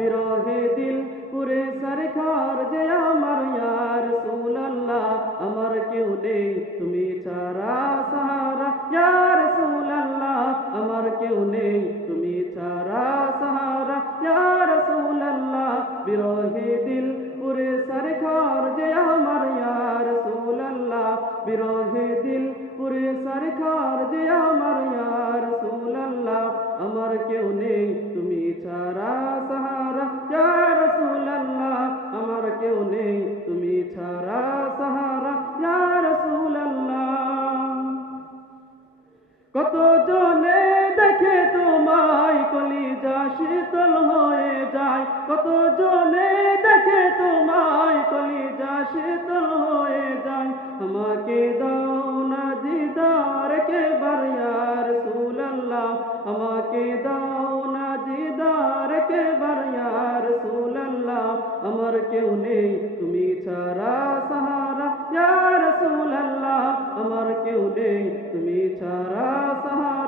বিরহে দিল পুরে সরকার যে আমার ইয়া রাসূলুল্লাহ আমার কেউ নেই তুমি ছাড়া সাহারা ইয়া রাসূলুল্লাহ আমার কেউ নেই তুমি ছাড়া সাহারা ইয়া রাসূলুল্লাহ বিরহে দিল পুরে সরকার যে আমার ইয়া রাসূলুল্লাহ বিরহে দিল পুরে সরকার যে আমার ইয়া রাসূলুল্লাহ আমার কেউ নেই তুমি ছাড়া সাহারা ইয়া রাসূলুল্লাহ আমার কেউ নেই তুমি ছাড়া সাহারা ইয়া রাসূলুল্লাহ কত জনে দেখে তোমায় কলিজা শীতল হয়ে যায় কত জনে দেখে তোমায় কলিজা শীতল হয়ে যায় আমাকে দাও না দিদার কে বার ইয়া রাসূলুল্লাহ আমাকে দাও না দিদার কে বার ইয়া রাসূলুল্লাহ আমার কেউ নেই তুমি ছাড়া সাহারা ইয়া রাসূলুল্লাহ আমার কেউ নেই তুমি ছাড়া সাহারা